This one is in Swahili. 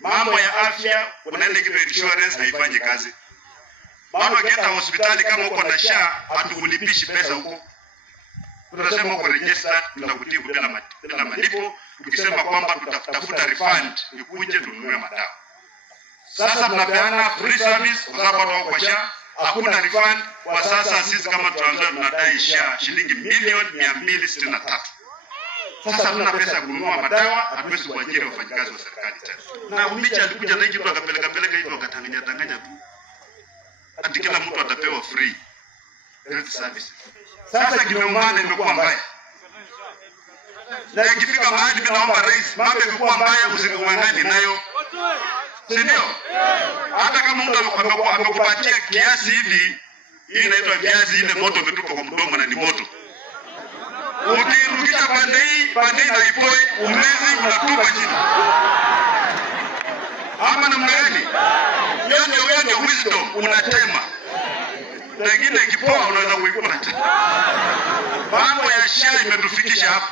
mambo ya afya, unaenda kitu insurance haifanyi kazi. Maana ukienda hospitali kama uko na SHA, hatukulipishi pesa huko. Tunasema uko registered, tunakutibu bila malipo, tukisema kwamba tutatafuta refund, ikuje tununue madawa. Sasa tunapeana free service kwa sababu watu kwa SHA, hakuna refund. Kwa sasa sisi kama Trans-Nzoia tunadai SHA shilingi milioni 263. Sasa hatuna pesa ya kununua madawa, hatuwezi kuajiri wafanyakazi wa serikali tena. Na Umicha alikuja na kitu akapeleka hizo akatanganya tu. Ati kila mtu atapewa free health service. Sasa kimeungana imekuwa mbaya. Na ikifika mahali mimi naomba rais, mambo yamekuwa mbaya usikungangani nayo. Si ndio? Hata kama mtu amekupatia kiasi hivi, hii inaitwa viazi, ile moto umetupa kwa mdomo na ni moto. Ukirudisha pande hii na ipoi, umezi unatupa chini. Ama namna gani? Hiyo ndio wisdom, unatema. Pengine ikipoa unaweza kuikula tena. Mambo ya SHA imetufikisha hapa.